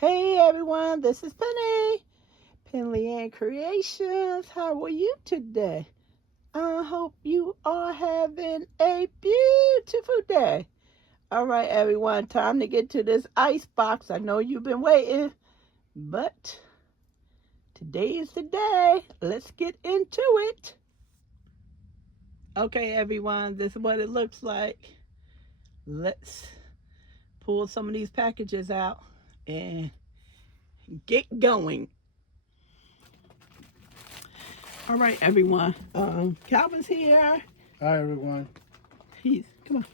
Hey everyone, this is Penley-Ann Creations. How are you today? I hope you are having a beautiful day. All right, everyone, time to get to this ice box. I know you've been waiting, but today is the day. Let's get into it. Okay, everyone, this is what it looks like. Let's pull some of these packages out and get going. All right, everyone. Calvin's here. Hi, everyone. Come on.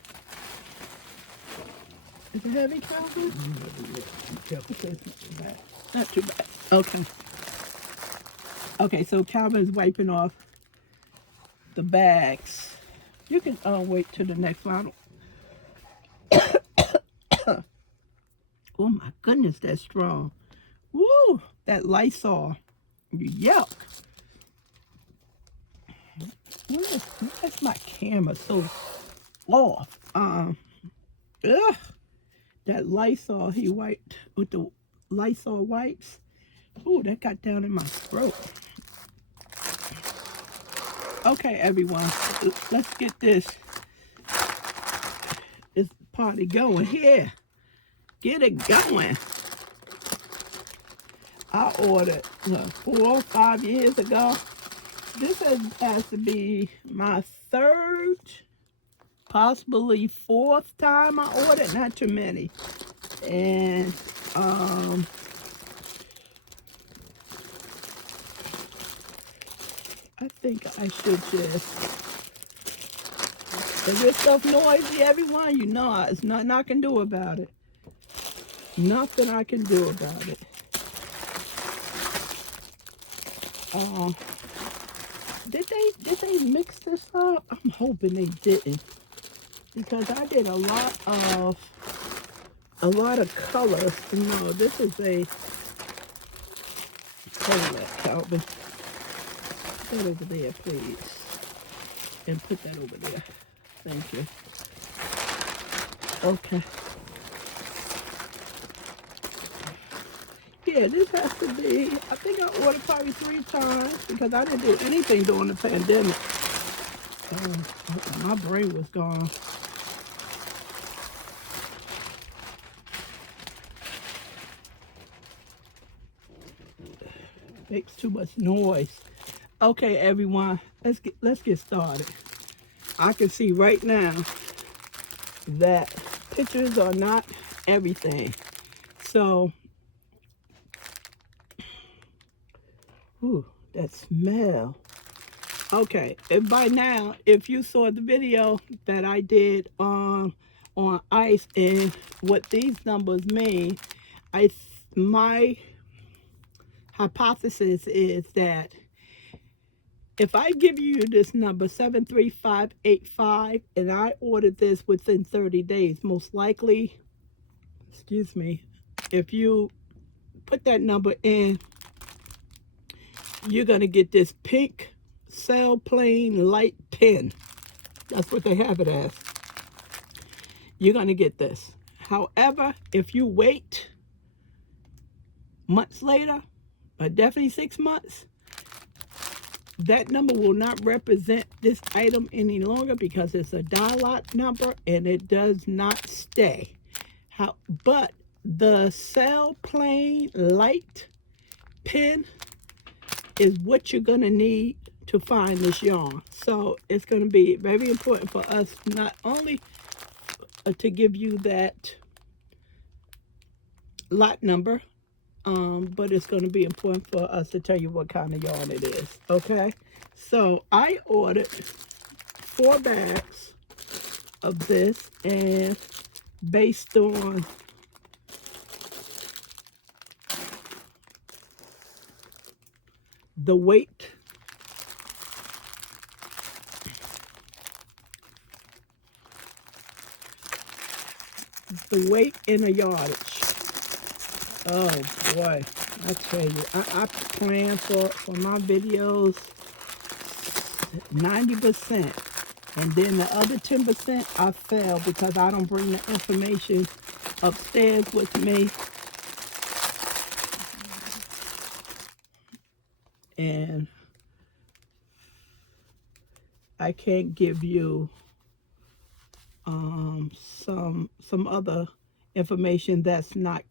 Is it heavy, Calvin? Okay, it's not too bad. Not too bad. Okay. Okay, so Calvin's wiping off the bags. You can wait till the next one. Oh my goodness, that's strong. Woo! That Lysol. Yuck. Why's my camera so off? Ugh. That Lysol he wiped with the Lysol wipes. Ooh, that got down in my throat. Okay, everyone, let's get this party going here. Get it going. I ordered 4 or 5 years ago. This has to be my third, possibly fourth time I ordered. Not too many. And I think I should just. If this stuff noisy, everyone, you know it's nothing I can do about it. Nothing I can do about it. Did they mix this up? I'm hoping they didn't, because I did a lot of colors. No, this is a. Hold that, Calvin. Put that over there, please, and put that over there. Thank you. Okay. Yeah, this has to be, I think I ordered probably 3 times because I didn't do anything during the pandemic. My brain was gone. Makes too much noise. Okay, everyone, let's get started. I can see right now that pictures are not everything. So, ooh, that smell. Okay, and by now, if you saw the video that I did on ice and what these numbers mean, my hypothesis is that if I give you this number 73585 and I ordered this within 30 days, most likely, excuse me, if you put that number in, you're going to get this pink cell plane light pen. That's what they have it as. You're going to get this. However, if you wait months later, or definitely 6 months, that number will not represent this item any longer because it's a dial-lot number and it does not stay. But the cell plane light pen is what you're going to need to find this yarn. So it's going to be very important for us not only to give you that lot number, but it's going to be important for us to tell you what kind of yarn it is. Okay, so I ordered 4 bags of this, and based on the weight, in a yardage. Oh boy, I tell you, I plan for my videos 90%, and then the other 10% I fail because I don't bring the information upstairs with me And I can't give you some other information that's not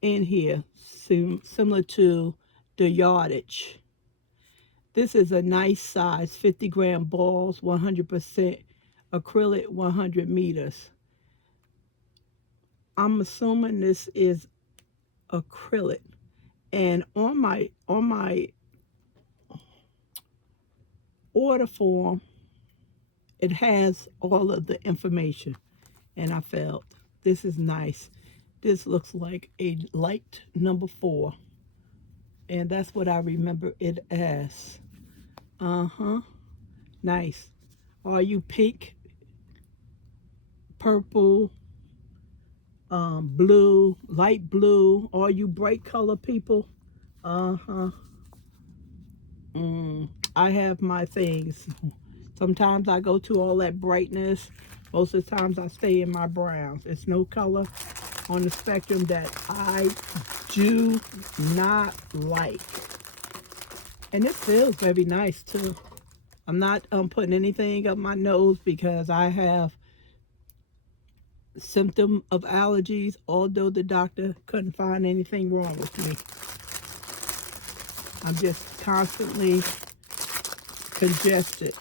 in here, similar to the yardage. This is a nice size, 50-gram balls, 100% acrylic, 100 meters. I'm assuming this is acrylic, and on my order form, it has all of the information, and I felt this is nice. This looks like a light number 4, and that's what I remember it as. Nice. Are you pink, purple, blue, light blue? Are you bright color people? I have my things. Sometimes I go to all that brightness. Most of the times I stay in my browns. It's no color on the spectrum that I do not like. And it feels very nice too. I'm not putting anything up my nose because I have symptom of allergies, although the doctor couldn't find anything wrong with me. I'm just constantly congested.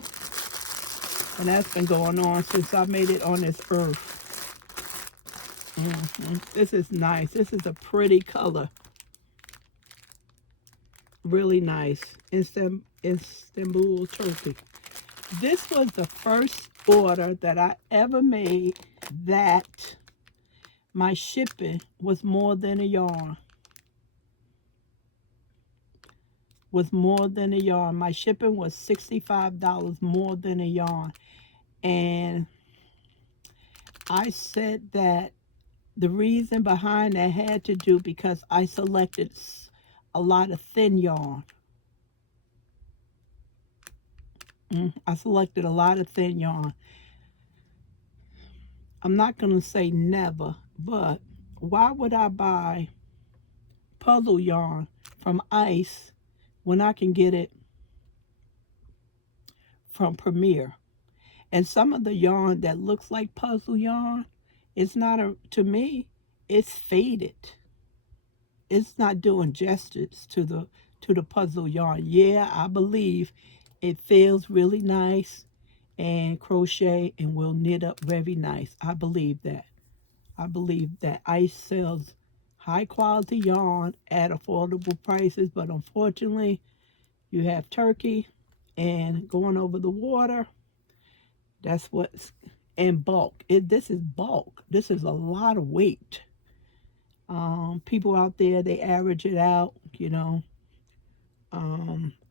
And that's been going on since I made it on this earth. This is nice. This is a pretty color. Really nice. Istanbul, Turkey. This was the first order that I ever made that my shipping was more than a yarn. My shipping was $65 more than a yarn. And I said that the reason behind that had to do because I selected a lot of thin yarn. I selected a lot of thin yarn. I'm not going to say never, but why would I buy puzzle yarn from Ice when I can get it from Premier? And some of the yarn that looks like puzzle yarn, it's not to me, it's faded. It's not doing justice to the puzzle yarn. Yeah, I believe it feels really nice and crochet and will knit up very nice. I believe that. Ice sells high quality yarn at affordable prices, but unfortunately you have Turkey and going over the water. That's what's in bulk. This is bulk. This is a lot of weight. People out there, they average it out, you know.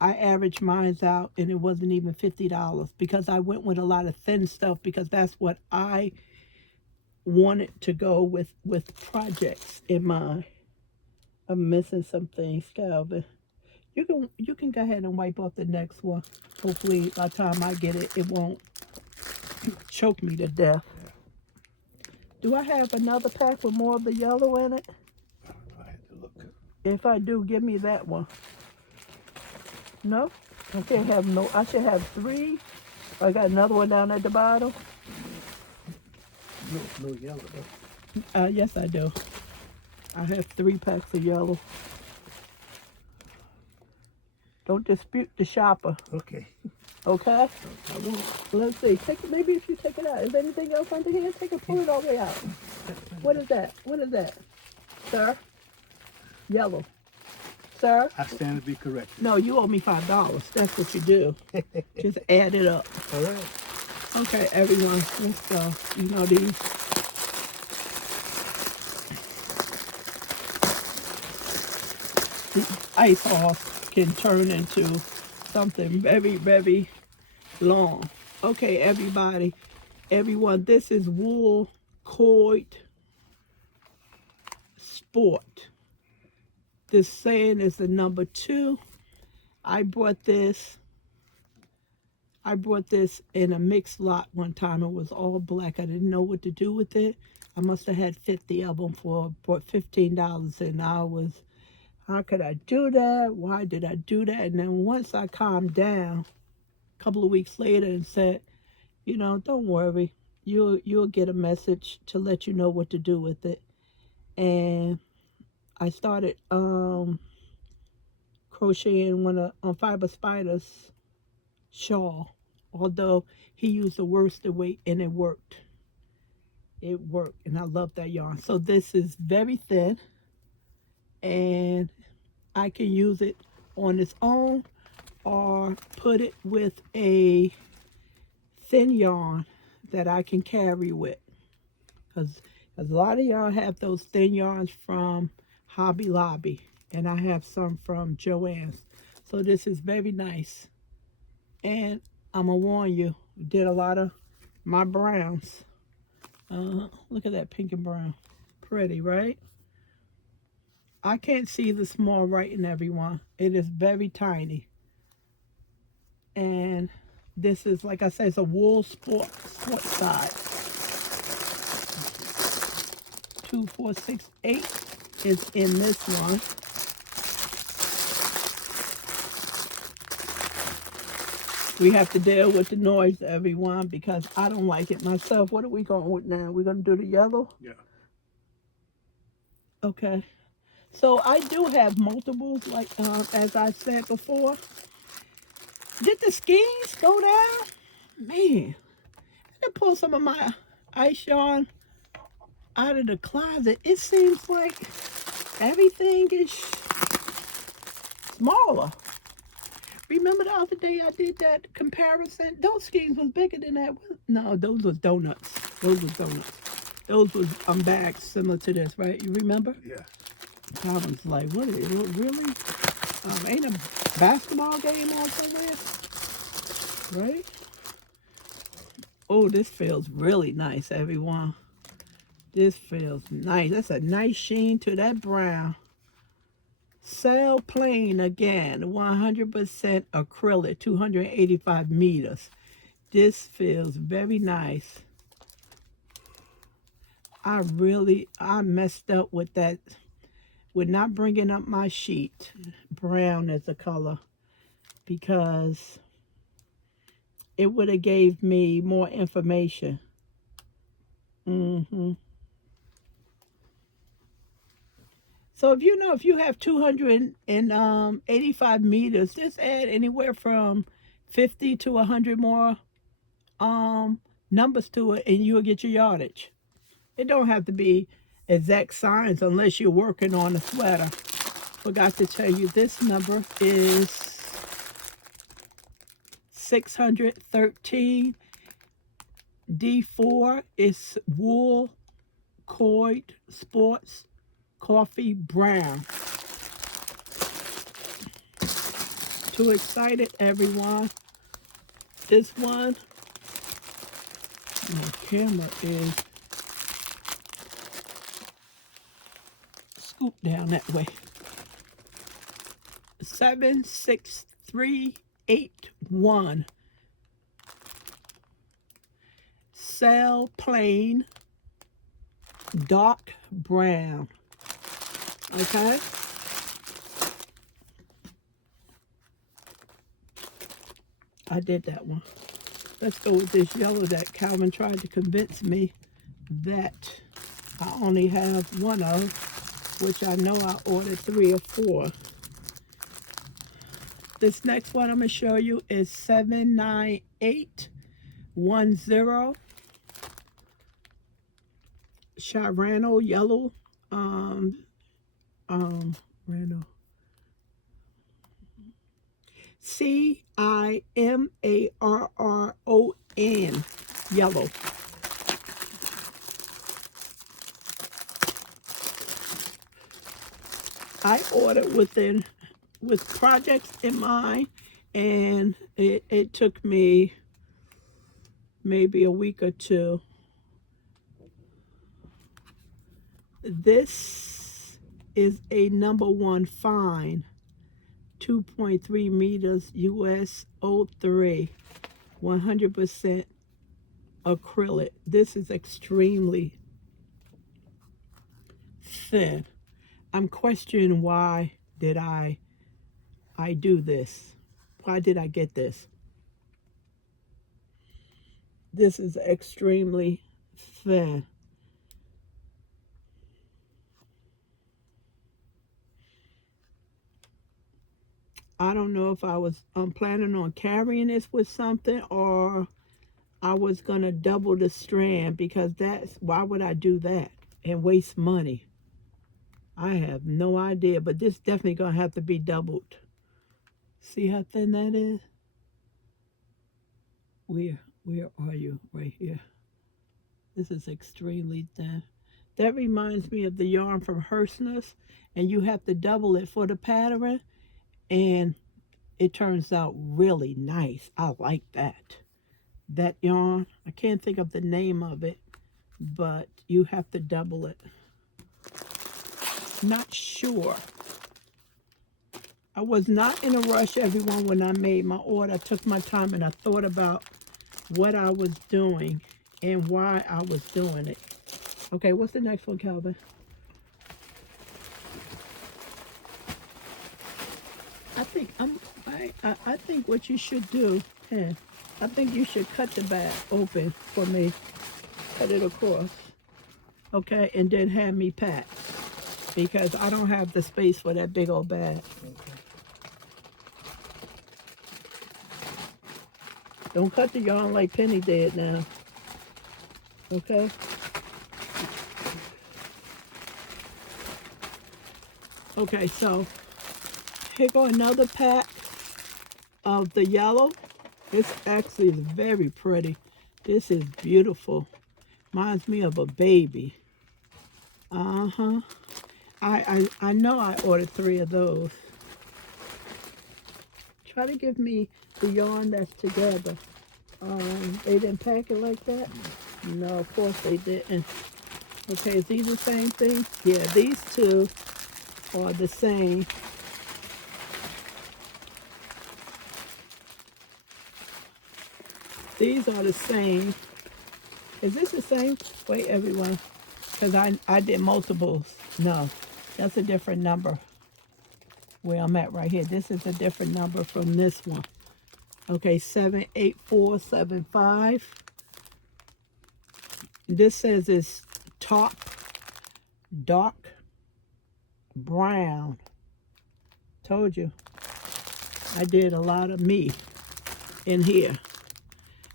I averaged mine out and it wasn't even $50 because I went with a lot of thin stuff because that's what I wanted to go with projects in mind. I'm missing some things, Calvin. You can go ahead and wipe off the next one. Hopefully by the time I get it, it won't choke me to death. Do I have another pack with more of the yellow in it? I had to look. If I do, give me that one. No? I can't have no. I should have 3. I got another one down at the bottom. No yellow though. Yes, I do. I have 3 packs of yellow. Don't dispute the shopper. Okay. Okay? I won't. Let's see. Maybe if you take it out. Is there anything else under here? Pull it all the way out. What is that? Sir? Yellow. Sir? I stand to be corrected. No, you owe me $5. That's what you do. Just add it up. All right. Okay, everyone. Let's go. You know these. The ice horse can turn into something very, very long. Okay, everyone, this is Wool Cord Sport. This saying is the number 2. I brought this in a mixed lot one time. It was all black. I didn't know what to do with it. I must have had 50 of them for $15, and How could I do that? Why did I do that? And then once I calmed down, a couple of weeks later, and said, don't worry, you'll get a message to let you know what to do with it. And I started crocheting one on Fiber Spider's shawl, although he used the worsted weight, and it worked. It worked, and I love that yarn. So this is very thin, and I can use it on its own or put it with a thin yarn that I can carry with, because a lot of y'all have those thin yarns from Hobby Lobby, and I have some from Joann's. So this is very nice. And I'm gonna warn you, did a lot of my browns. Look at that pink and brown. Pretty, right? I can't see the small writing, everyone. It is very tiny. And this is, like I said, it's a wool sport side. 2468 is in this one. We have to deal with the noise, everyone, because I don't like it myself. What are we going with now? We're going to do the yellow? Yeah. Okay. So I do have multiples, like as I said before. Did the skeins go down? Man, I pull some of my ice yarn out of the closet. It seems like everything is smaller. Remember the other day I did that comparison? Those skeins was bigger than that. No, those was donuts. Those was donuts. Those was bags similar to this, right? You remember? Yeah. I was like, what is it? Really? Ain't a basketball game on somewhere? Right? Oh, this feels really nice, everyone. This feels nice. That's a nice sheen to that brown. Sail plain again, 100% acrylic, 285 meters. This feels very nice. I messed up with that, with not bringing up my sheet, brown as a color, because it would have gave me more information. So if you have 285 meters, just add anywhere from 50 to 100 more numbers to it, and you'll get your yardage. It don't have to be exact science unless you're working on a sweater. Forgot to tell you, this number is 613. D4 is wool coid sports coffee brown. Too excited, everyone. This one, my camera is scooped down that way. 76381. Sail plain dark brown. Okay. I did that one. Let's go with this yellow that Calvin tried to convince me that I only have one of, which I know I ordered 3 or 4. This next one I'm going to show you is 79810. Sharano yellow. Rano. CIMARRON yellow. I ordered with projects in mind, and it took me maybe a week or two. This is a #1 fine, 2.3 meters US 03, 100% acrylic. This is extremely thin. I'm questioning why did I do this? Why did I get this? This is extremely thin. I don't know if I was planning on carrying this with something, or I was going to double the strand, because why would I do that and waste money? I have no idea, but this definitely going to have to be doubled. See how thin that is? Where are you? Right here. This is extremely thin. That reminds me of the yarn from Hersner's, and you have to double it for the pattern, and it turns out really nice. I like that. That yarn, I can't think of the name of it, but you have to double it. Not sure. I was not in a rush, everyone, when I made my order. I took my time and I thought about what I was doing and why I was doing it. Okay, what's the next one, Calvin? I think what you should do, I think you should cut the bag open for me. Cut it across. Okay, and then have me pack, because I don't have the space for that big old bag. Okay. Don't cut the yarn like Penny did now. Okay? Okay, so here go another pack of the yellow. This actually is very pretty. This is beautiful. Reminds me of a baby. Uh-huh. I know I ordered 3 of those. Try to give me the yarn that's together. They didn't pack it like that? No, of course they didn't. Okay, is these the same thing? Yeah, these two are the same. These are the same. Is this the same? Wait, everyone, because I did multiples. No, that's a different number where I'm at right here. This is a different number from this one. Okay, 78475. This says it's top dark brown. Told you. I did a lot of me in here.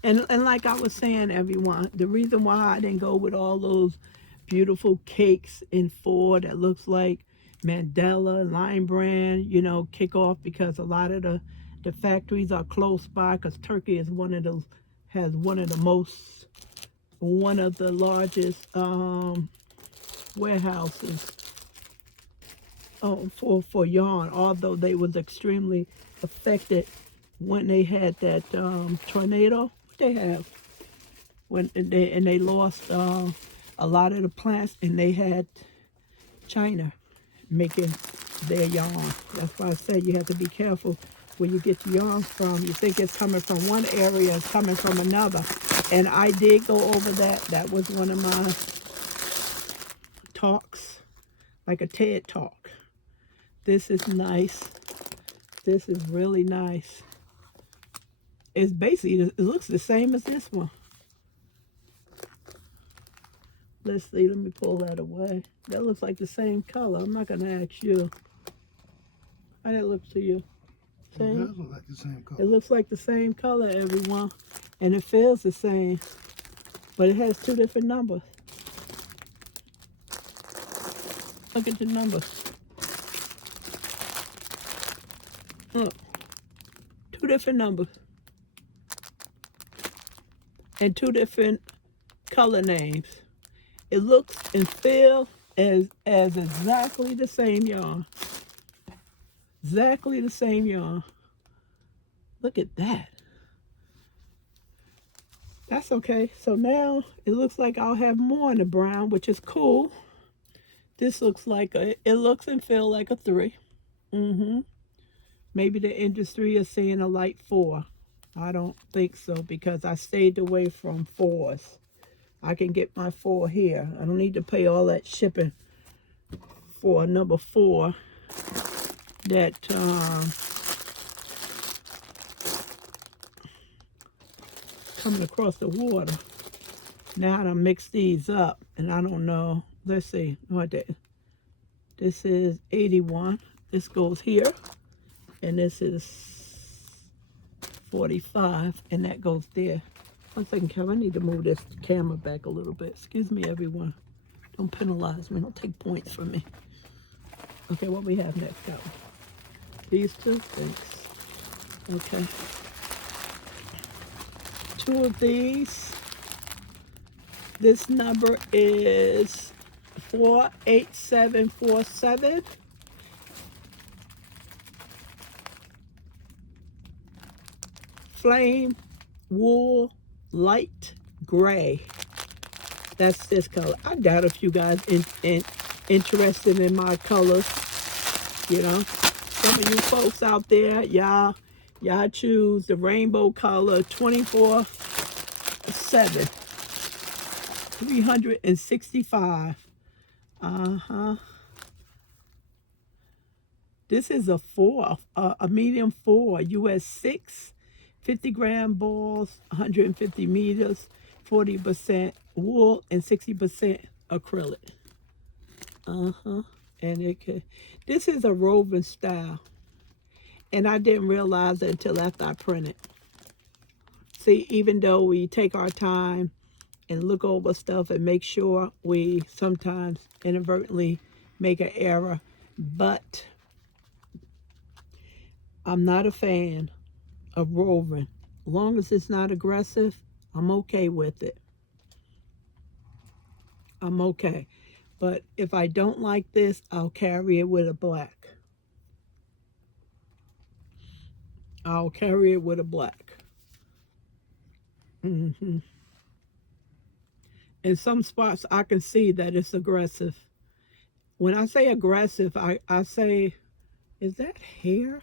And like I was saying, everyone, the reason why I didn't go with all those beautiful cakes in 4 that looks like Mandela, Lime Brand, you know, kick off, because a lot of the factories are close by, because Turkey is one of the largest warehouses for yarn, although they was extremely affected when they had that tornado. They have when they lost a lot of the plants, and they had China making their yarn. That's why I said you have to be careful where you get your yarn from. You think it's coming from one area, it's coming from another. And I did go over that. That was one of my talks, like a TED talk. This is nice. This is really nice. It's basically, it looks the same as this one. Let's see, let me pull that away. That looks like the same color. I'm not gonna ask you. How that look to you? Same? It does look like the same color. It looks like the same color, everyone. And it feels the same. But it has 2 different numbers. Look at the numbers. Look. 2 different numbers. And 2 different color names. It looks and feels as exactly the same yarn. Exactly the same yarn. Look at that. That's okay. So now it looks like I'll have more in the brown, which is cool. This looks like it looks and feels like a 3. Maybe the industry is saying a light 4. I don't think so, because I stayed away from 4s. I can get my 4 here. I don't need to pay all that shipping for a number 4. that coming across the water. Now I mix these up, and I don't know. Let's see what that. This is 81. This goes here, and this is 45, and that goes there. 1 second, Kevin. I need to move this camera back a little bit. Excuse me, everyone. Don't penalize me. Don't take points from me. Okay, what we have next, Kevin? These two? Thanks. Okay. 2 of these. This number is 48747. Flame wool light gray. That's this color. I doubt if you guys interested in my colors. You know, some of you folks out there, y'all choose the rainbow color 24/7. 365. This is a 4, a medium 4, US 6, 50-gram balls, 150 meters, 40% wool, and 60% acrylic. And this is a roving style. And I didn't realize it until after I printed. See, even though we take our time and look over stuff and make sure, we sometimes inadvertently make an error. But I'm not a fan of roving. As long as it's not aggressive, I'm okay with it. I'm okay. But if I don't like this, I'll carry it with a black. I'll carry it with a black. In some spots, I can see that it's aggressive. When I say aggressive, I say, is that hair?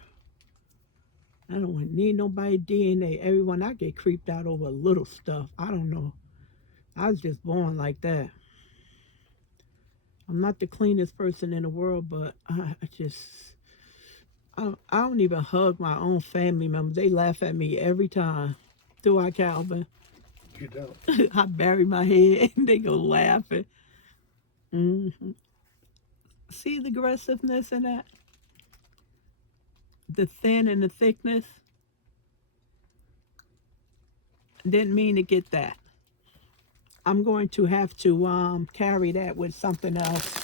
I don't need nobody DNA. Everyone, I get creeped out over little stuff. I don't know. I was just born like that. I'm not the cleanest person in the world, but I don't even hug my own family members. They laugh at me every time. Do I, Calvin? You don't. I bury my head and they go laughing. See the aggressiveness in that? The thin and the thickness. Didn't mean to get that. I'm going to have to carry that with something else.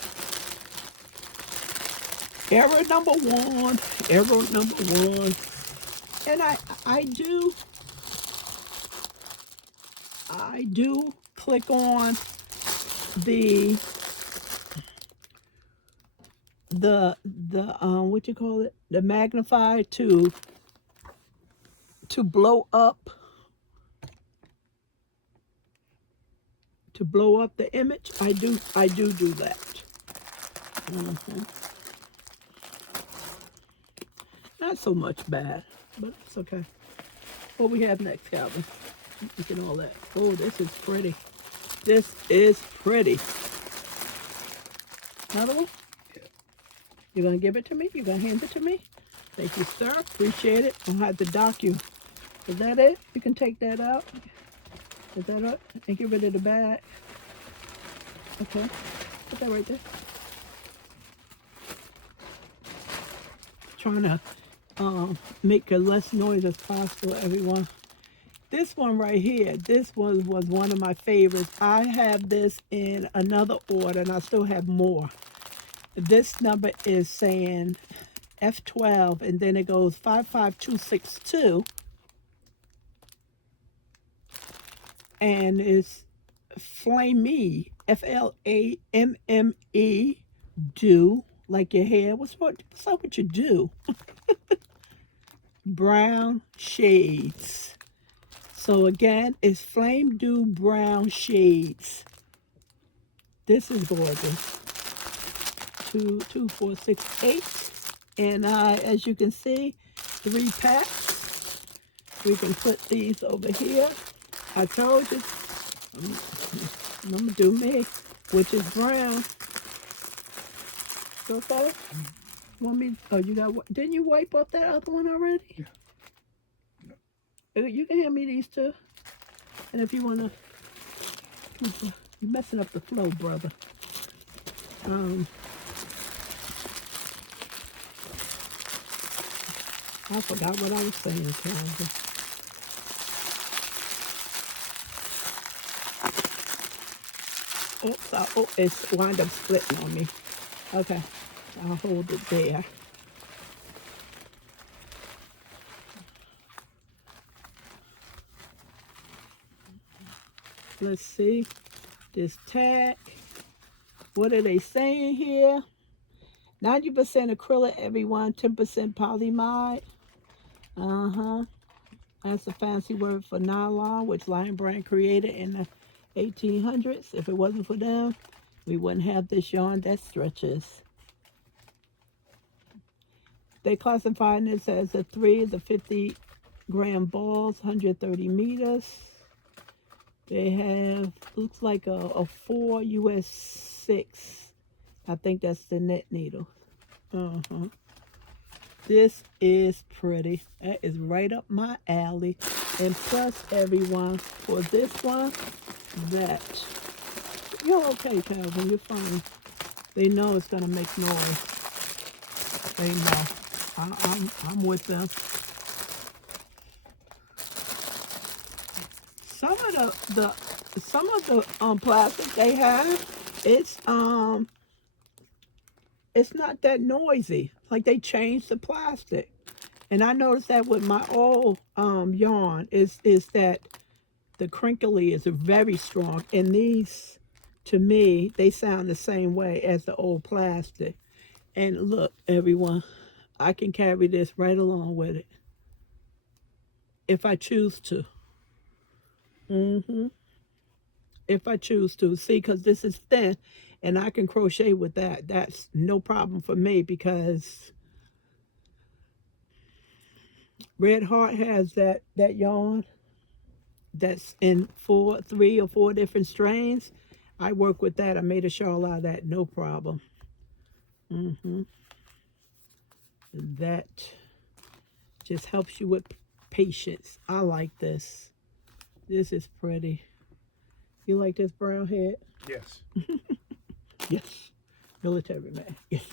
Error number one. Error number one. And I do click on the what you call it? The magnify to blow up. To blow up the image. I do that. Not so much bad, but it's okay. What we have next, Calvin? Look at all that. Oh, this is pretty. This is pretty. Another one? Yeah. You're going to give it to me? You're going to hand it to me? Thank you, sir. Appreciate it. I'll have to dock you. Is that it? You can take that out. Is that it? And get rid of the bag. Okay. Put that right there. Trying to make as less noise as possible, everyone. This one right here, this one was one of my favorites. I have this in another order, and I still have more. This number is saying F12, and then it goes 55262. And it's Flamey, F-L-A-M-M-E, do, like your hair. What's up with your do? Brown shades. So again, it's Flame Dew Brown Shades. This is gorgeous. 2, 4, 6, 8. And as you can see, 3 packs. We can put these over here. I told you, I'm going to do me, which is brown. Okay? Want me? Oh, you got. Didn't you wipe off that other one already? Yeah. You can hand me these two, and if you wanna, you're messing up the flow, brother. I forgot what I was saying, Calvin. Oh, it's wound up splitting on me. Okay, I'll hold it there. Let's see. This tag. What are they saying here? 90% acrylic, everyone, 10% polyamide. That's a fancy word for nylon, which Lion Brand created in the 1800s. If it wasn't for them, we wouldn't have this yarn that stretches. They classify this as a 3 is a 50-gram balls, 130 meters. They have, looks like a 4 US 6. I think that's the net needle. This is pretty. That is right up my alley. And plus, everyone, for this one, that. You're okay, Calvin. You're fine. They know it's going to make noise. They know. I'm with them. Some of the plastic they have, it's not that noisy. Like they changed the plastic. And I noticed that with my old yarn is that the crinkly is very strong. And these, to me, they sound the same way as the old plastic. And look, everyone, I can carry this right along with it if I choose to. If I choose to. See, because this is thin and I can crochet with that. That's no problem for me because Red Heart has that yarn that's in 3 or 4 different strains. I work with that. I made a shawl out of that, no problem. That just helps you with patience. I like this. This is pretty. You like this brown head? Yes. Yes. Military man. Yes.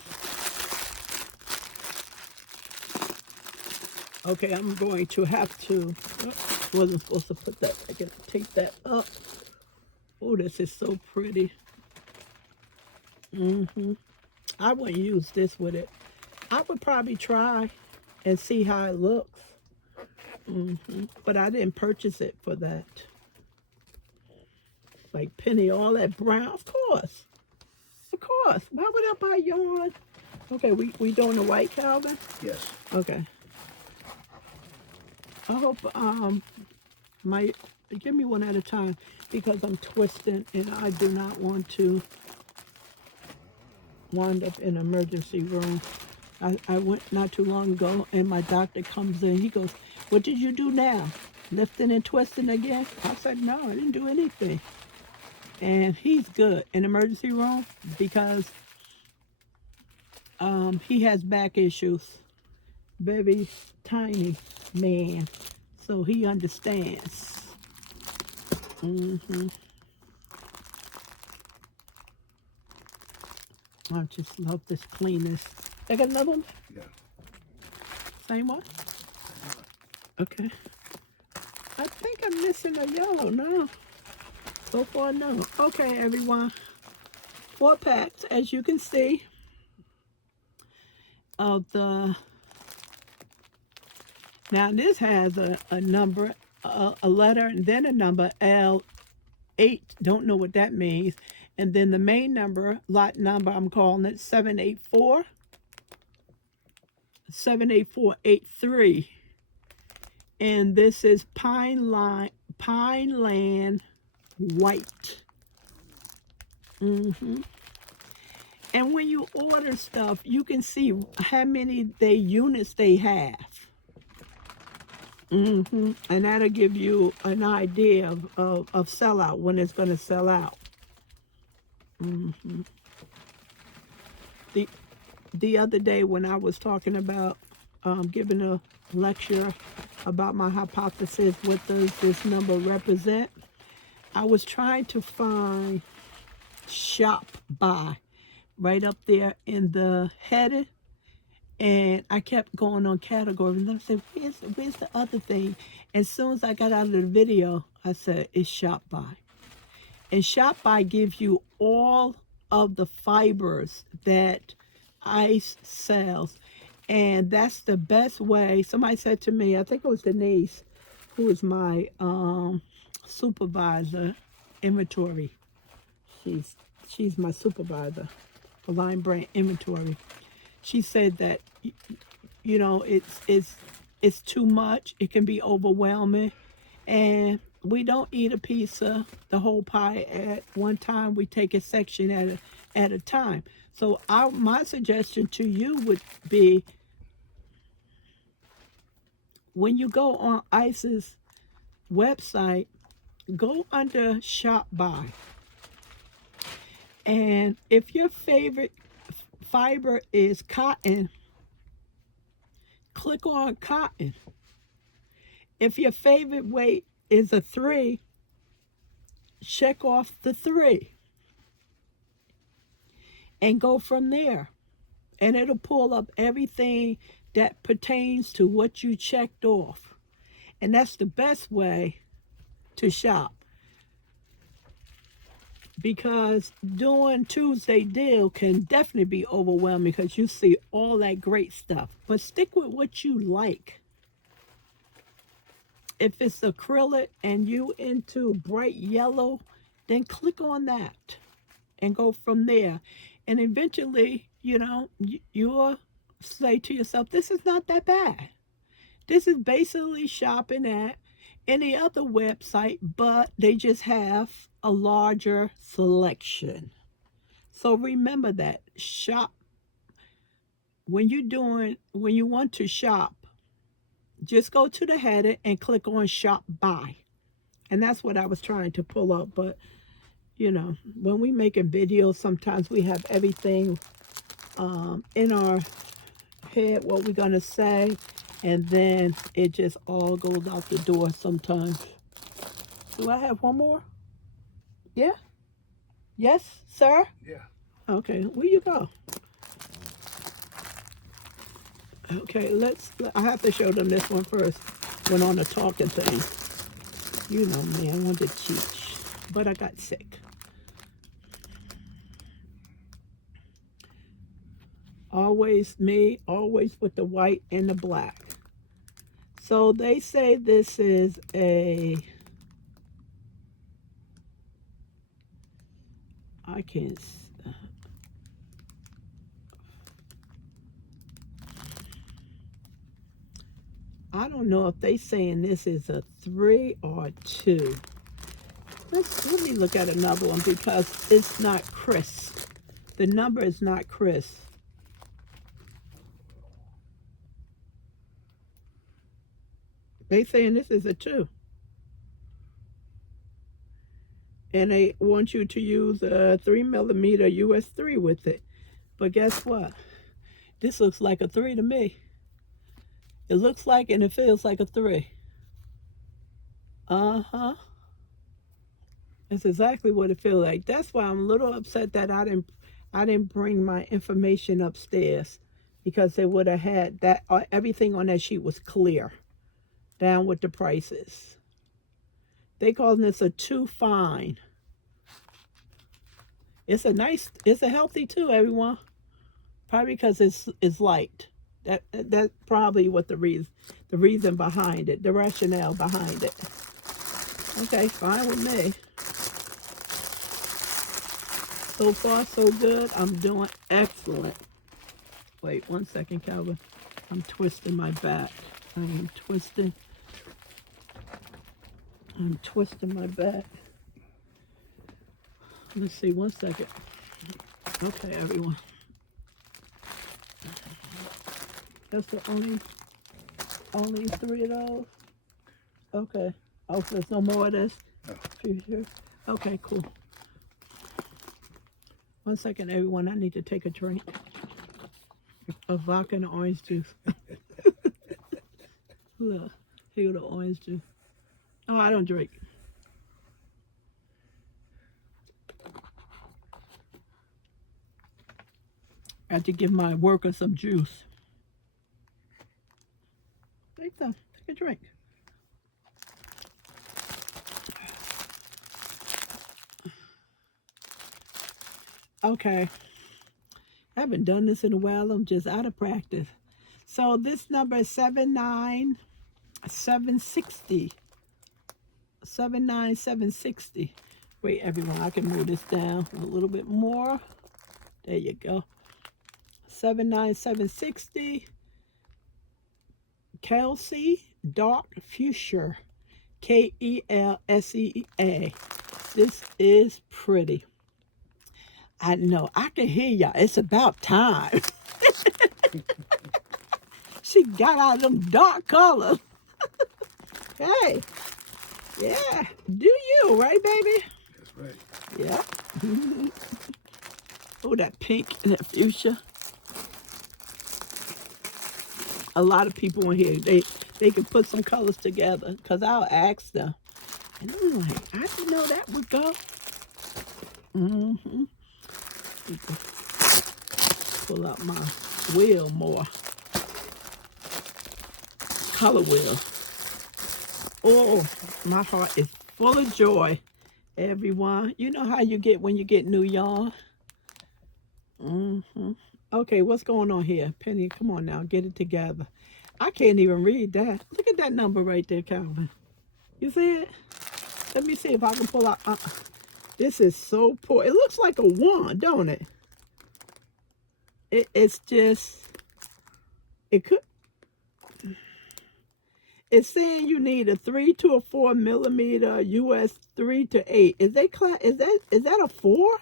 Okay, I'm going to have to. Wasn't supposed to put that. I can take that up. Oh, this is so pretty. I wouldn't use this with it. I would probably try and see how it looks. But I didn't purchase it for that. Like Penny, all that brown. Of course. Of course. Why would I buy yarn? Okay, we doing the white, Calvin? Yes. Okay. I hope give me one at a time because I'm twisting and I do not want to wind up in an emergency room. I went not too long ago and my doctor comes in. He goes, "What did you do now? Lifting and twisting again?" I said, "No, I didn't do anything." And he's good in emergency room because he has back issues. Very tiny man, so he understands. I just love this cleanness. I got another one? Yeah. Same one? Okay. I think I'm missing a yellow now. So far, no. Okay, everyone. 4 packs, as you can see, of the... Now, this has a number, a letter, and then a number, L8. Don't know what that means. And then the main number, lot number, I'm calling it 784. 78483. And this is Pineland White. And when you order stuff, you can see how many units they have. And that'll give you an idea of sellout, when it's going to sell out. the other day when I was talking about giving a lecture about my hypothesis, what does this number represent? I was trying to find shop by right up there in the header, and I kept going on categories, and I said, where's the other thing? As soon as I got out of the video, I said, it's shop by. And shop by gives you all of the fibers that ICE sells. And that's the best way. Somebody said to me, I think it was Denise, who is my supervisor, inventory. She's my supervisor for line brand inventory. She said that, you know, it's too much. It can be overwhelming. And we don't eat a piece of the whole pie at one time. We take a section at a time. So my suggestion to you would be, when you go on ICE's website, go under shop by. And if your favorite fiber is cotton, click on cotton. If your favorite weight is a 3, check off the 3 and go from there. And it'll pull up everything that pertains to what you checked off. And that's the best way to shop. Because doing Tuesday deal can definitely be overwhelming because you see all that great stuff. But stick with what you like. If it's acrylic and you into bright yellow, then click on that and go from there. And eventually, you know, you'll say to yourself, this is not that bad. This is basically shopping at any other website, but they just have a larger selection. So remember that. Shop. When you want to shop, just go to the header and click on shop by. And that's what I was trying to pull up. But, you know, when we making videos, sometimes we have everything in our head, what we're going to say. And then it just all goes out the door sometimes. Do I have one more? Yeah? Yes, sir? Yeah. Okay, where you go? Okay, I have to show them this one first. Went on a talking thing. You know me, I wanted to teach, but I got sick. Always me, always with the white and the black. So they say this is I don't know if they saying this is a 3 or 2. Let me look at another one because it's not crisp. The number is not crisp. They saying this is a 2. And they want you to use a 3mm US 3 with it. But guess what? This looks like a 3 to me. It looks like and it feels like a 3. Uh-huh. It's exactly what it feels like. That's why I'm a little upset that I didn't bring my information upstairs, because they would have had that. Everything on that sheet was clear, down with the prices. They calling this a 2 fine. It's a healthy 2, everyone. Probably because it's light. That's probably what the reason behind it, the rationale behind it. Okay, fine with me. So far, so good. I'm doing excellent. Wait 1 second, Calvin. I'm twisting my back. I'm twisting my back. Let's see, 1 second. Okay, everyone. That's the only 3 of those? Okay. Oh, so there's no more of this? No. Sure. Okay, cool. 1 second, everyone. I need to take a drink. of vodka and orange juice. Look, here go the orange juice. Oh, I don't drink. I have to give my worker some juice. Take some. Take a drink. Okay. I haven't done this in a while. I'm just out of practice. So this number is 79760. 79760. Wait, everyone, I can move this down a little bit more. There you go. 79760. Kelsey Dark Fuchsia. Kelsea. This is pretty. I know. I can hear y'all. It's about time. She got out of them dark colors. Hey. Yeah. Do you, right, baby? That's right. Yeah. Oh, that pink and that fuchsia. A lot of people in here, they can put some colors together because I'll ask them. And I'm like, I didn't know that would go. Mm-hmm. Pull out my wheel more. Color wheel. Oh, my heart is full of joy, everyone. You know how you get when you get new yarn? Mm-hmm. Okay, what's going on here? Penny, come on now, get it together. I can't even read that. Look at that number right there, Calvin. You see it? Let me see if I can pull out. This is so poor. It looks like a 1, don't it? It's just, it could. It's saying you need a 3 to a 4 millimeter US 3 to 8. Is that a 4?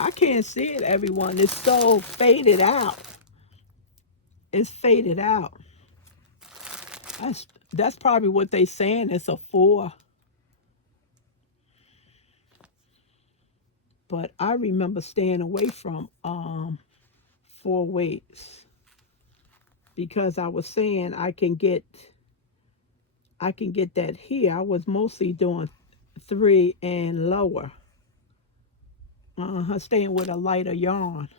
I can't see it, everyone. It's so faded out. It's faded out. That's probably what they saying. It's a 4. But I remember staying away from 4 weights because I was saying I can get that here. I was mostly doing 3 and lower. Staying with a lighter yarn.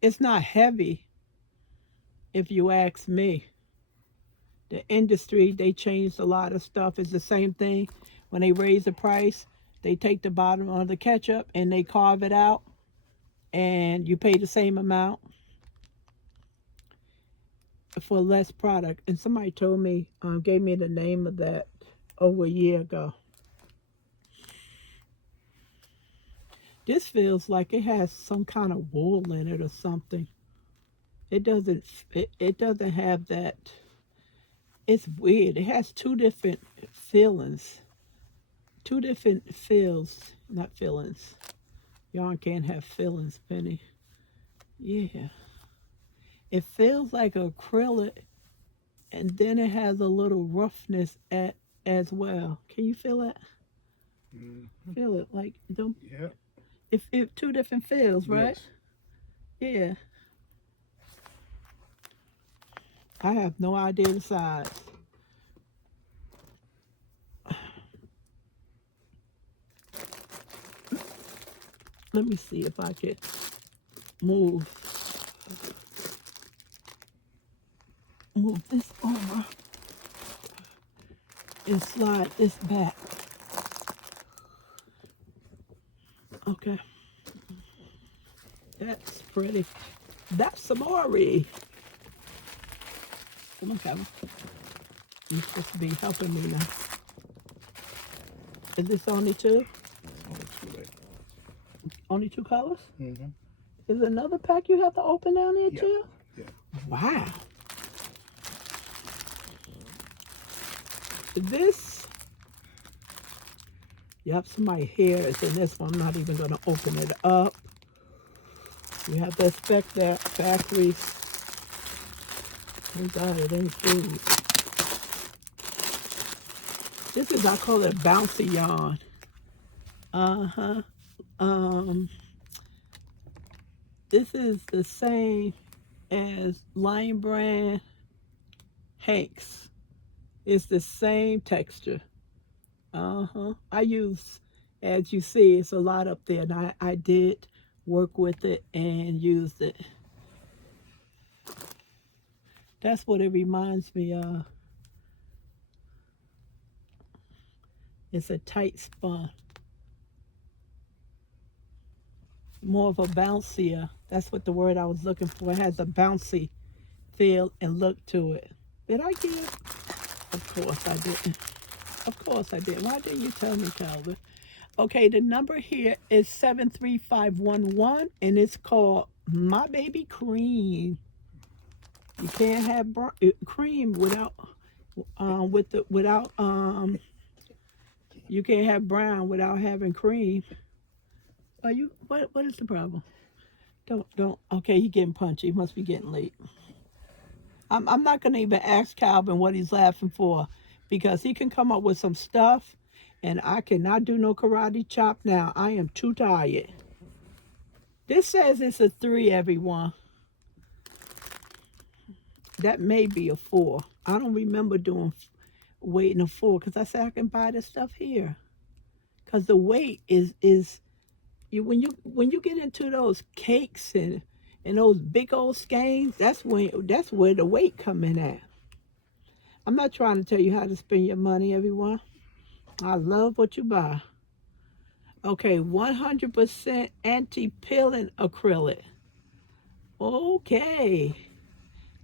It's not heavy, if you ask me. The industry, they changed a lot of stuff. It's the same thing. When they raise the price, they take the bottom of the ketchup and they carve it out, and you pay the same amount for less product. And somebody told me, gave me the name of that over a year ago. This feels like it has some kind of wool in it or something. It doesn't have that. It's weird. It has 2 different feelings. 2 different feels, not feelings. Yarn can't have feelings, Penny. Yeah. It feels like acrylic, and then it has a little roughness as well. Can you feel it? Mm-hmm. Feel it like don't. Yeah. If 2 different feels, right? Yes. Yeah. I have no idea the size. Let me see if I can move this over and slide this back. Okay. That's pretty. That's Samori. Come on, Kevin. You're supposed to be helping me now. Is this only 2? Only 2 colors? Mm-hmm. Is there another pack you have to open down there too? Yeah. Wow. This, yep, somebody's hair is in this one. I'm not even going to open it up. You have to expect that factory. Thank God it ain't food. This is, I call it bouncy yarn. This is the same as Lion Brand Hanks. It's the same texture. I use, as you see, it's a lot up there, and I did work with it and used it. That's what it reminds me of. It's a tight spun. More of a bouncier. That's what the word I was looking for. It has a bouncy feel and look to it. Did I get it? Of course I didn't. Of course I did. Why didn't you tell me, Calvin? Okay, the number here is 73511, and it's called My Baby Cream. You can't have cream without you can't have brown without having cream. Are you what is the problem? Don't okay, he getting punchy. He must be getting late. I'm not gonna even ask Calvin what he's laughing for, because he can come up with some stuff and I cannot do no karate chop now. I am too tired. This says it's a 3, everyone. That may be a 4. I don't remember waiting a 4, because I said I can buy this stuff here. Because the weight is when you get into those cakes and those big old skeins, that's where the weight come in at. I'm not trying to tell you how to spend your money, everyone. I love what you buy. Okay, 100% anti-peeling acrylic. Okay.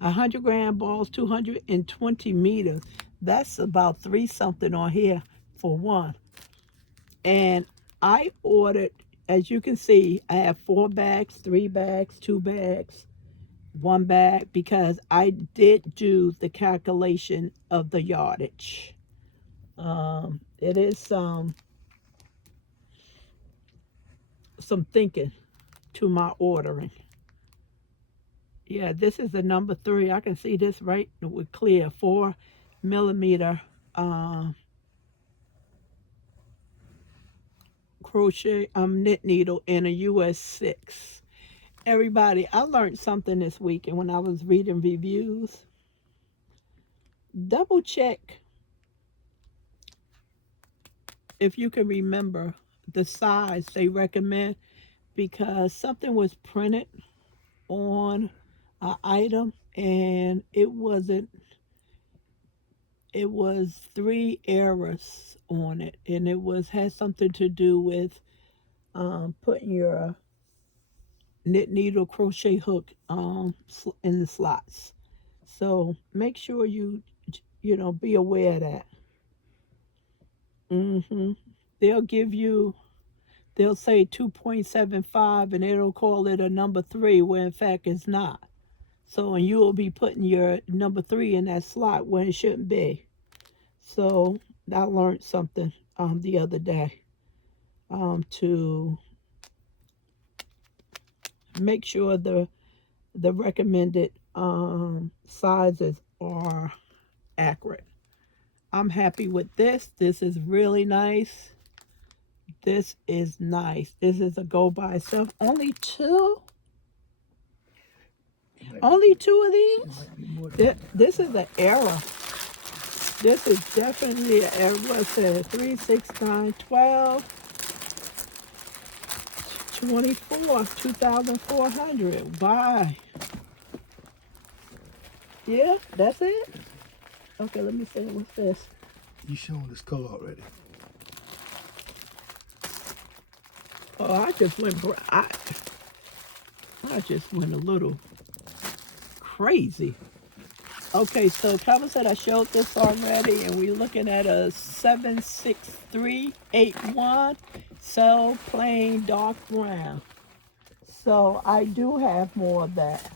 100-gram balls, 220 meters. That's about 3 something on here for one. And I ordered, as you can see, I have 4 bags, 3 bags, 2 bags, 1 bag, because I did do the calculation of the yardage. It is some thinking to my ordering. Yeah, this is the number 3. I can see this right with clear 4 millimeter crochet knit needle in a US 6. Everybody, I learned something this week, and when I was reading reviews, double check if you can remember the size they recommend, because something was printed on an item and it was 3 errors on it, and it had something to do with putting your knit needle crochet hook in the slots. So make sure you be aware of that. They'll say 2.75 and it'll call it a number 3, where in fact it's not. So, and you will be putting your number 3 in that slot when it shouldn't be. So I learned something the other day, to make sure the recommended sizes are accurate. I'm happy with this. This is really nice. This is nice. This is a go by itself. Only 2 of these? This is an error. This is definitely an error. What says 3, 6, 9, 12, 24, 2,400. Why? Yeah, that's it? Okay, let me see. What's this? You showing this color already? Oh, I just went a little crazy. Okay, so Calvin said I showed this already, and we're looking at a 76381 cell plain dark brown. So I do have more of that,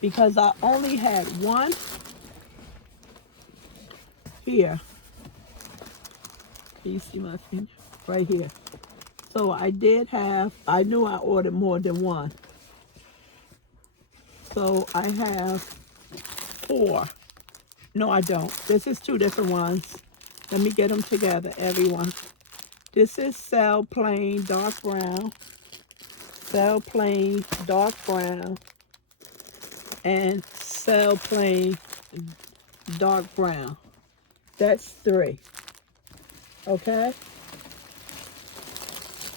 because I only had 1 here. Can you see my finger? Right here. So I knew I ordered more than 1. So I have 4. No, I don't. This is 2 different ones. Let me get them together, everyone. This is cell plain dark brown. cell plain dark brown, and cell plain dark brown. That's 3. Okay?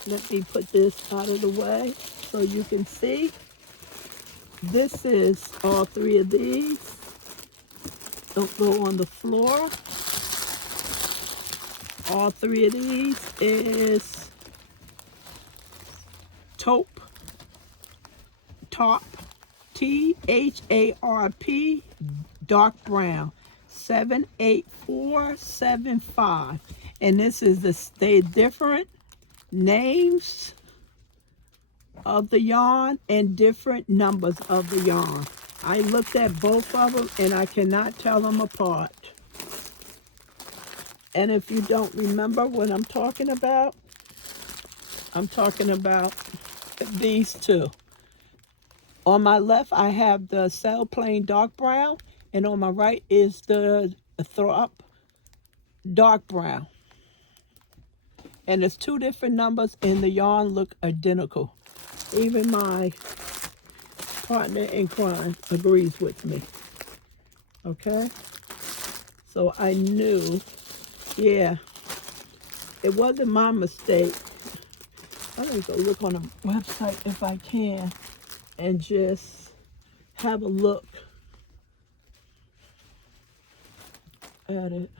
Let me put this out of the way so you can see. This is all 3 of these. Don't go on the floor. All 3 of these is taupe, top, THARP, dark brown, 78475. And this is the different names of the yarn and different numbers of the yarn. I looked at both of them and I cannot tell them apart. And if you don't remember what I'm talking about these 2. On my left, I have the cell plain dark brown, and on my right is the throp dark brown. And there's 2 different numbers, and the yarn look identical. Even my partner in crime agrees with me. Okay? So I knew, yeah, it wasn't my mistake. I'm going to go look on the website if I can and just have a look at it.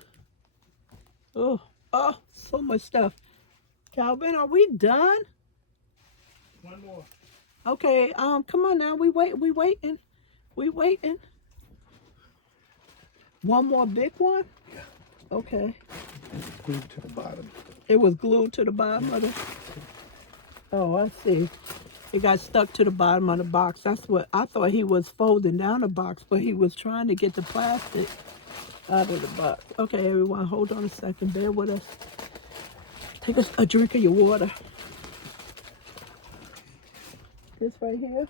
Oh, so much stuff. Calvin, are we done? One more. Okay, come on now. We waiting. One more big one? Yeah. Okay. Glued to the bottom. It was glued to the bottom of it? Oh, I see. It got stuck to the bottom of the box. That's what I thought. He was folding down the box, but he was trying to get the plastic out of the box. Okay, everyone, hold on a second. Bear with us. Take a drink of your water. This right here.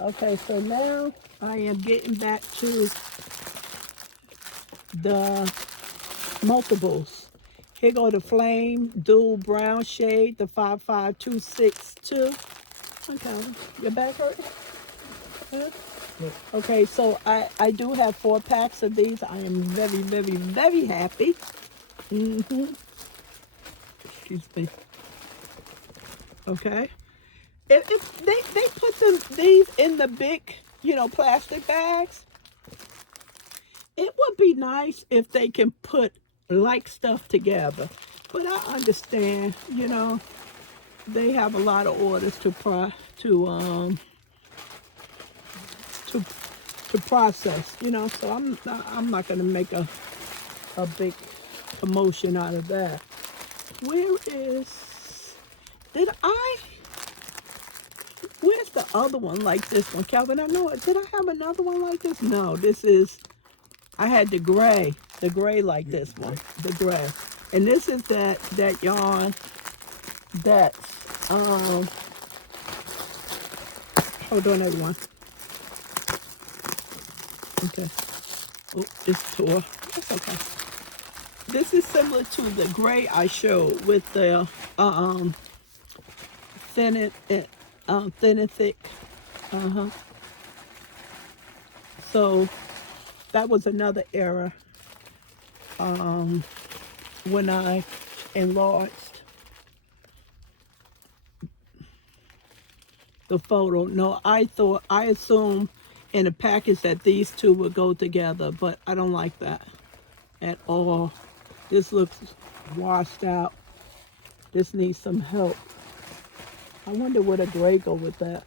Okay, so now I am getting back to the multiples. Here go the flame dual brown shade, the 55262. Okay, your back hurting? Huh? Yeah. Okay, so I do have 4 packs of these. I am very, very, very happy. Excuse me. Okay. If they put these in the big, plastic bags, it would be nice if they can put like stuff together. But I understand, they have a lot of orders to process, so I'm not gonna make a big commotion out of that. Where's the other one like this one, Calvin? I know it. Did I have another one like this? No, I had the gray like this one, the gray. And this is that yarn that's, hold on everyone. Okay. Oh, it's tore. That's okay. This is similar to the gray I showed with the thin and thick. So that was another error when I enlarged the photo. No, I assumed in a package that these 2 would go together, but I don't like that at all. This looks washed out. This needs some help. I wonder would a gray go with that.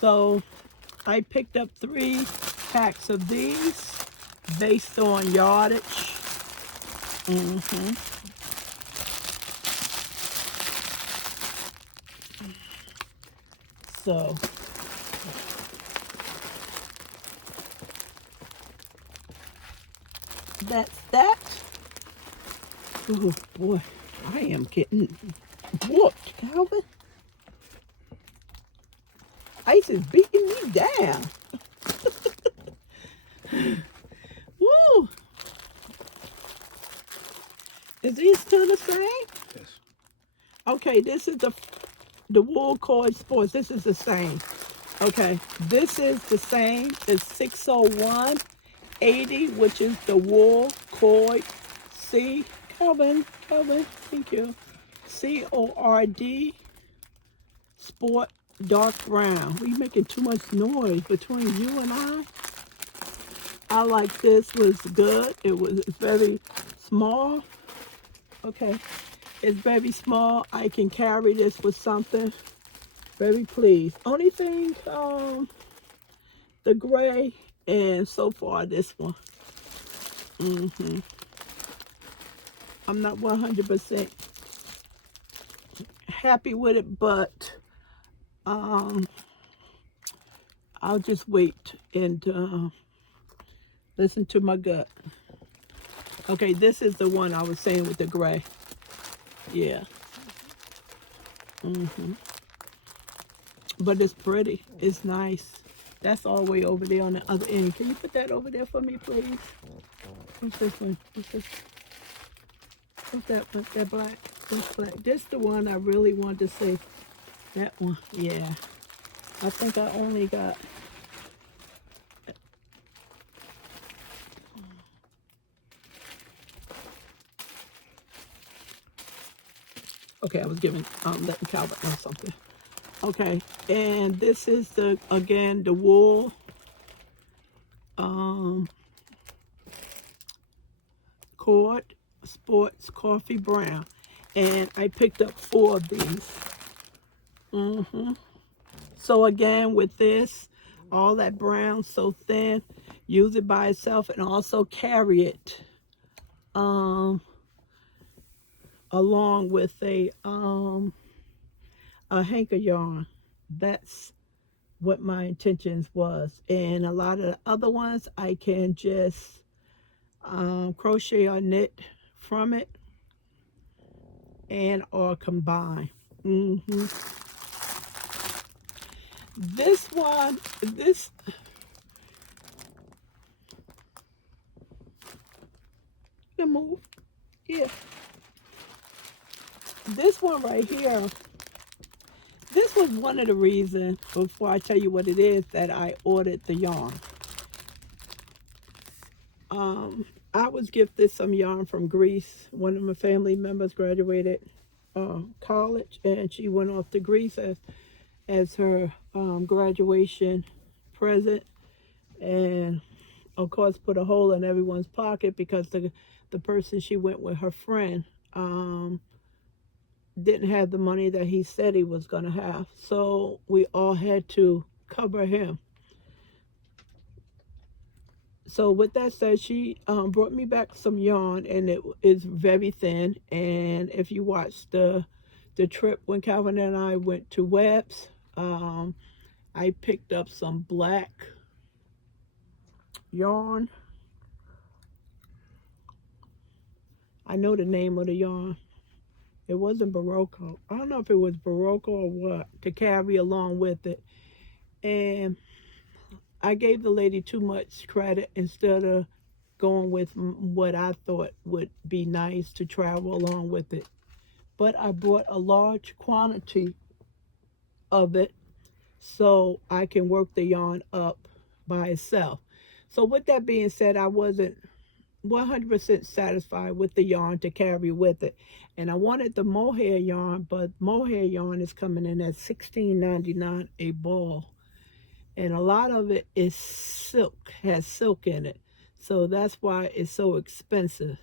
So I picked up 3 packs of these based on yardage. So that's that. Oh boy, I am getting whooped, Calvin. Ice is beating me down. Woo! Is these two the same? Yes. Okay, this is the wool cord sports. This is the same. Okay, this is the same as 60180, which is the wool cord. C, Calvin, thank you. CORD sport dark brown. We making too much noise between you and I. I like this, was good. It's very small. Okay, it's very small. I can carry this with something. Very pleased. Only thing, the gray, and so far this one. I'm not 100% happy with it, but I'll just wait and listen to my gut. Okay, this is the one I was saying with the gray. Yeah. But it's pretty. It's nice. That's all the way over there on the other end. Can you put that over there for me, please? What's this one? What's this? What's that? What's that black? What's black? This the one I really want to say. That one. Yeah. I think I only got... Okay, I was letting Calvin know something. Okay, and this is again, the wool cord sports coffee brown, and I picked up 4 of these. So again, with this, all that brown so thin, use it by itself and also carry it along with a hanker yarn. That's what my intentions was. And a lot of the other ones I can just crochet or knit from it and or combine. This one, can move. Yeah. This one right here, this was one of the reasons, before I tell you what it is, that I ordered the yarn. I was gifted some yarn from Greece. One of my family members graduated college, and she went off to Greece as her graduation present, and of course put a hole in everyone's pocket because the person she went with, her friend, didn't have the money that he said he was going to have. So we all had to cover him. So with that said, she brought me back some yarn, and it is very thin. And if you watch the trip when Calvin and I went to Webb's, I picked up some black yarn. I know the name of the yarn. It wasn't Barocco. I don't know if it was Barocco or what, to carry along with it. And I gave the lady too much credit instead of going with what I thought would be nice to travel along with it. But I bought a large quantity of it so I can work the yarn up by itself. So with that being said, I wasn't 100% satisfied with the yarn to carry with it. And I wanted the mohair yarn, but mohair yarn is coming in at $16.99 a ball. And a lot of it is silk, has silk in it. So that's why it's so expensive.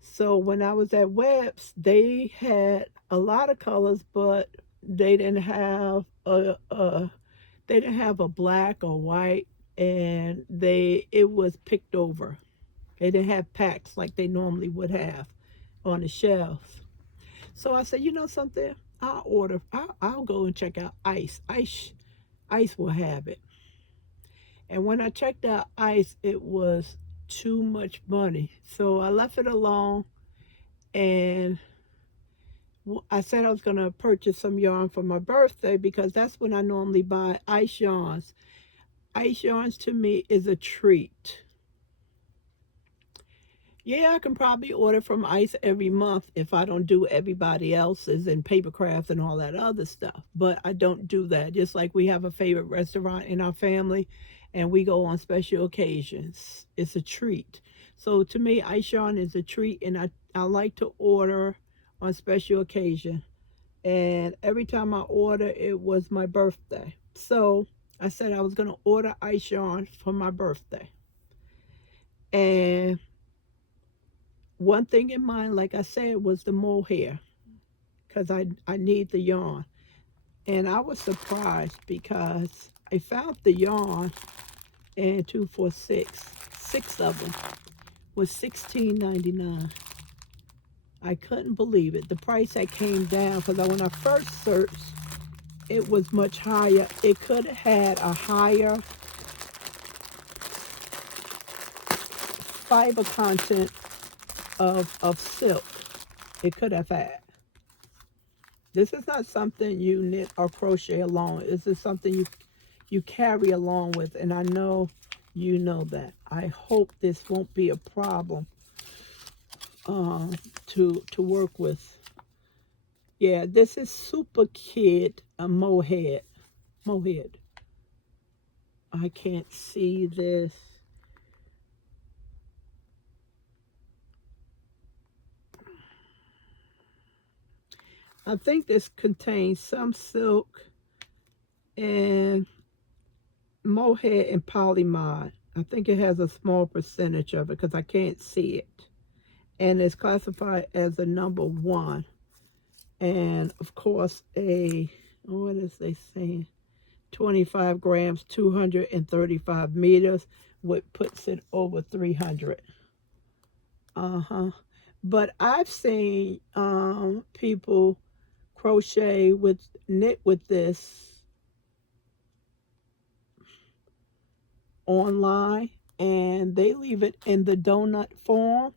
So when I was at Webb's, they had a lot of colors, but they didn't have a black or white, and it was picked over. They didn't have packs like they normally would have on the shelves. So I said, you know something? I'll go and check out Ice. Ice will have it. And when I checked out Ice, it was too much money. So I left it alone, and I said I was going to purchase some yarn for my birthday because that's when I normally buy Ice yarns. ice yarns to me is a treat. Yeah, I can probably order from Ice every month if I don't do everybody else's and paper crafts and all that other stuff. But I don't do that. Just like we have a favorite restaurant in our family and we go on special occasions. It's a treat. So to me, Ice yarn is a treat, and I like to order on special occasion. And every time I order, it was my birthday. So I said I was going to order ice yarn for my birthday. And one thing in mind, like I said, was the mohair, because I need the yarn. And I was surprised because I found the yarn and 246, six of them was $16.99. I couldn't believe it. The price that came down, because when I first searched, it was much higher. It could have had a higher fiber content of silk. It could have had. This is not something you knit or crochet along. This is something you carry along with, and I know you know that. I hope this won't be a problem to work with. Yeah, this is Super Kid Mohair. I can't see this. I think this contains some silk and mohair and polymod. I think it has a small percentage of it because I can't see it. And it's classified as a number 1. And of course, what is they saying? 25 grams, 235 meters, what puts it over 300. But I've seen people knit with this online, and they leave it in the donut form,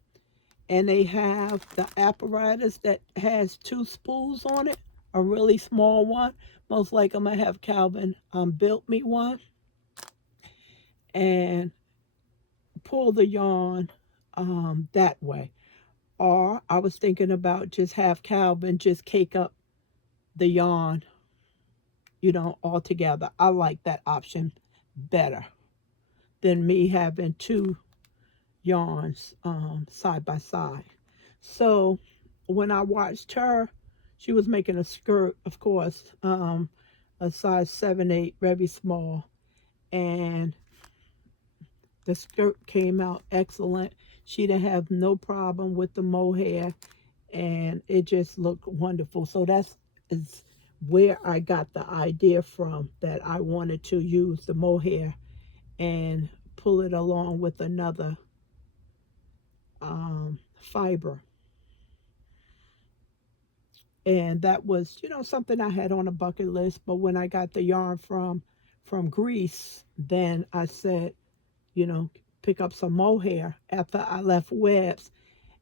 and they have the apparatus that has 2 spools on it, a really small one. Most likely I'm gonna have Calvin built me one and pull the yarn that way. Or I was thinking about just have Calvin just cake up the yarn, all together. I like that option better than me having 2 yarns side by side. So when I watched her, she was making a skirt, of course, a size 7/8, very small, and the skirt came out excellent. She didn't have no problem with the mohair, and it just looked wonderful. So is where I got the idea from, that I wanted to use the mohair and pull it along with another fiber. And that was, something I had on a bucket list. But when I got the yarn from Greece, then I said, pick up some mohair after I left Webs.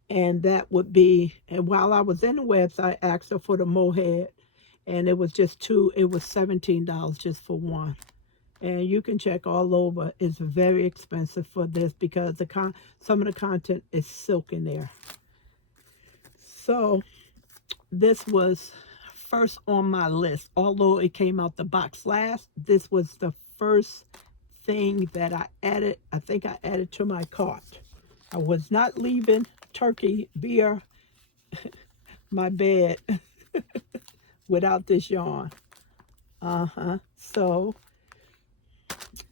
And that would be, and while I was in the Webs, I asked her for the mohair, and it was just it was $17 just for one. And you can check all over. It's very expensive for this because some of the content is silk in there. So this was first on my list. Although it came out the box last, this was the first thing that I added. I think I added to my cart. I was not leaving Turkey via my bed without this yarn. So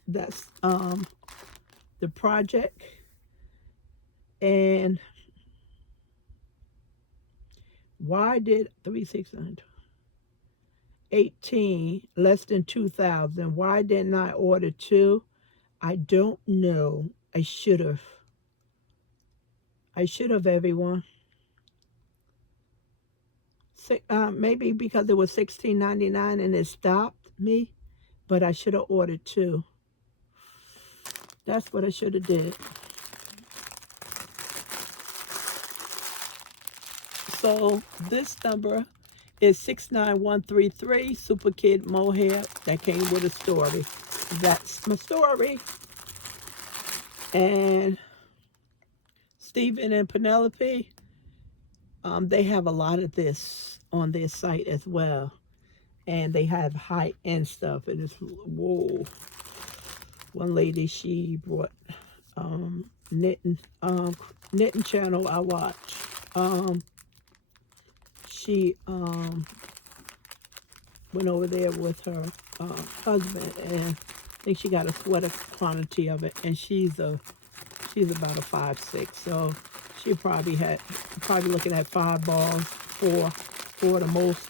that's the project. And why did 3,618 less than 2,000? Why didn't I order 2? I don't know. I should have, everyone. Maybe because it was $16.99 and it stopped me, but I should have ordered 2. That's what I should have did. So this number is 69133, Super Kid Mohair. That came with a story. that's my story. And Stephen and Penelope, they have a lot of this on their site as well. And they have high-end stuff. And it's, whoa. One lady, she brought knitting channel I watch. She went over there with her husband, and I think she got a sweater quantity of it, and she's about a 5'6", so she probably looking at 5 balls, four the most.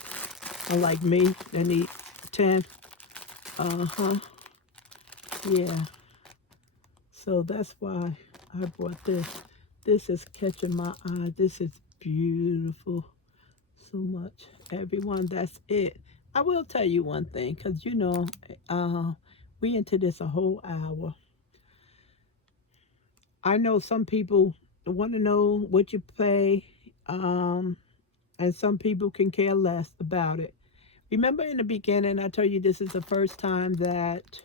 Unlike me, they need 10. Yeah. So that's why I brought this. This is catching my eye. This is beautiful. So much. Everyone, that's it. I will tell you one thing, because you know, we into this a whole hour. I know some people want to know what you pay, and some people can care less about it. Remember in the beginning, I told you this is the first time that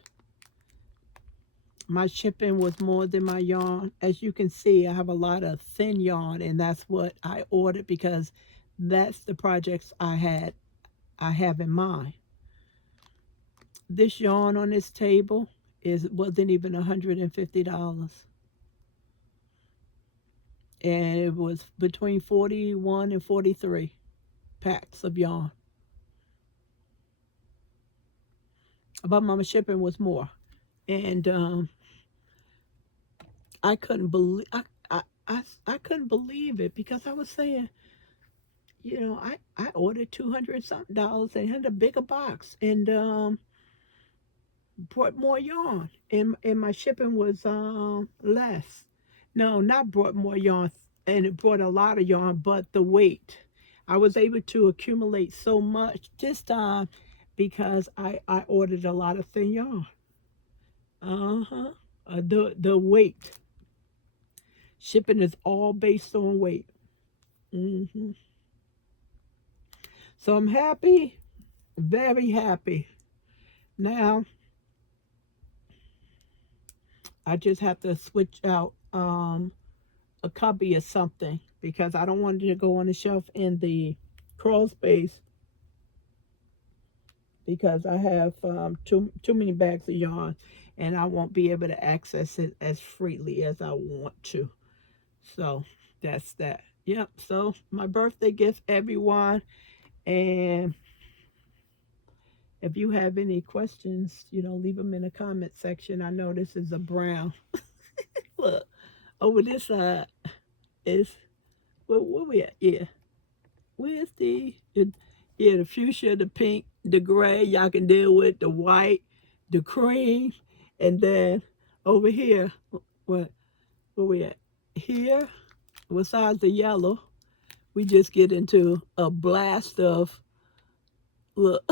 my shipping was more than my yarn. As you can see, I have a lot of thin yarn, and that's what I ordered because that's the projects I have in mind. This yarn on this table wasn't even $150. And it was between 41 and 43 packs of yarn. But my shipping was more. And I couldn't believe I couldn't believe it, because I was saying, you know, I ordered $200 something and had a bigger box, and brought more yarn, and my shipping was less. No, not brought more yarn, and it brought a lot of yarn, but the weight. I was able to accumulate so much this time because I ordered a lot of thin yarn. The weight. Shipping is all based on weight. So I'm happy, very happy. Now, I just have to switch out a copy of something, because I don't want it to go on the shelf in the crawl space, because I have too many bags of yarn, and I won't be able to access it as freely as I want to. So that's that. Yep. So my birthday gift, everyone. And if you have any questions, you know, leave them in the comment section. I know this is a brown. Look, over this side is, where we at? Yeah. Where's the fuchsia, the pink, the gray, y'all can deal with, the white, the cream, and then over here, where we at? Here, besides the yellow, we just get into a blast of, look,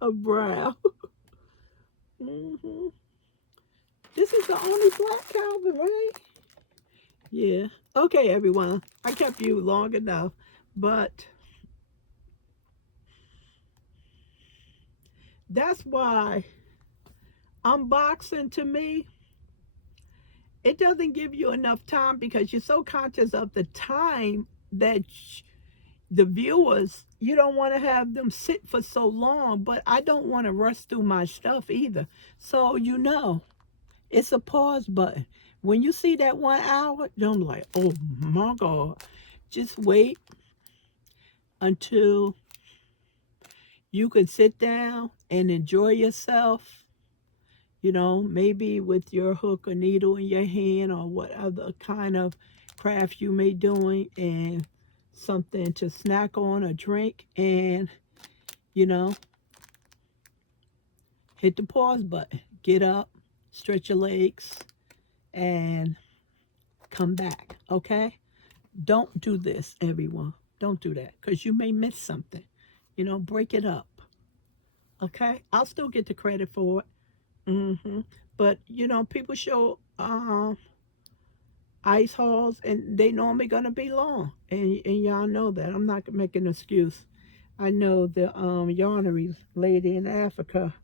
a brown. This is the only black Calvin, right? Yeah. Okay, everyone. I kept you long enough, but that's why unboxing, to me, it doesn't give you enough time, because you're so conscious of the time that the viewers, you don't want to have them sit for so long, but I don't want to rush through my stuff either. So, you know, it's a pause button. When you see that 1 hour, don't be like, oh my God. Just wait until you can sit down and enjoy yourself, you know, maybe with your hook or needle in your hand, or what other kind of craft you may doing, and something to snack on or drink, and, you know, hit the pause button. Get up, stretch your legs, and come back, okay? Don't do this, everyone. Don't do that, because you may miss something. You know, break it up, okay? I'll still get the credit for it. But, you know, people show ice hauls, and they normally going to be long. And y'all know that. I'm not making an excuse. I know the yarnery lady in Africa,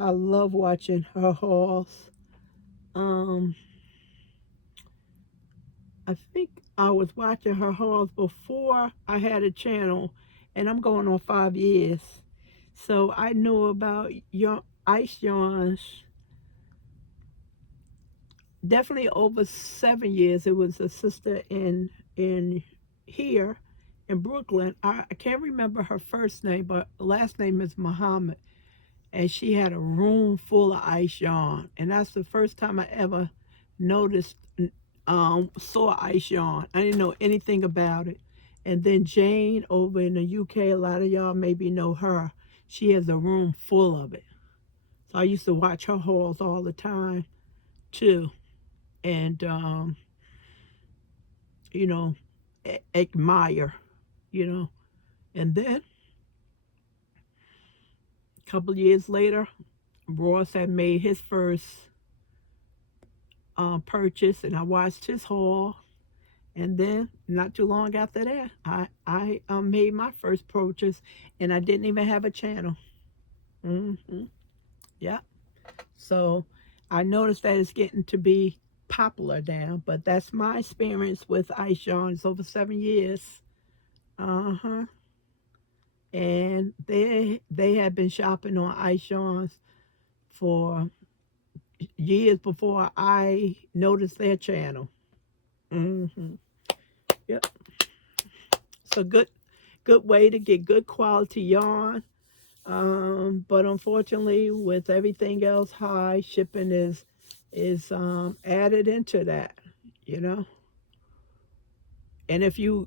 I love watching her hauls. Um, I think I was watching her hauls before I had a channel, and I'm going on 5 years. So I knew about your ice yarns definitely over 7 years. It was a sister in here in Brooklyn. I can't remember her first name, but last name is Muhammad. And she had a room full of ice yarn. And that's the first time I ever noticed, saw ice yarn. I didn't know anything about it. And then Jane over in the UK, a lot of y'all maybe know her. She has a room full of it. So I used to watch her hauls all the time too. And, you know, admire, you know. And then a couple of years later, Ross had made his first purchase, and I watched his haul. And then not too long after that, I made my first purchase, and I didn't even have a channel. Yeah. So I noticed that it's getting to be popular now, but that's my experience with ice yarns over 7 years. Uh-huh. And they had been shopping on ice yarns for years before I noticed their channel. Yep. So good way to get good quality yarn. But unfortunately, with everything else high, shipping is added into that, you know. And if you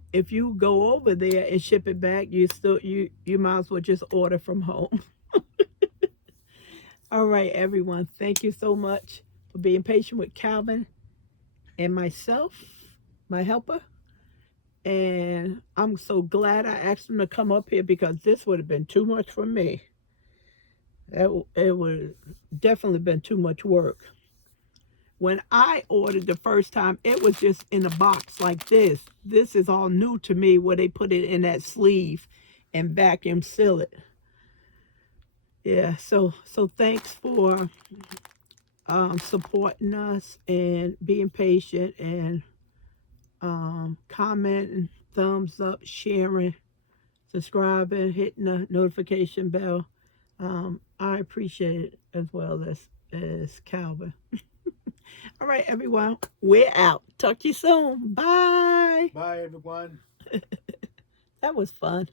go over there and ship it back, you might as well just order from home. All right, everyone. Thank you so much for being patient with Calvin and myself, my helper. And I'm so glad I asked him to come up here because this would have been too much for me. It would definitely been too much work. When I ordered the first time, it was just in a box like this. This is all new to me where they put it in that sleeve and vacuum seal it. Yeah, so thanks for supporting us and being patient and commenting, thumbs up, sharing, subscribing, hitting the notification bell. I appreciate it as well as Calvin. All right, everyone, we're out. Talk to you soon. Bye. Bye, everyone. That was fun.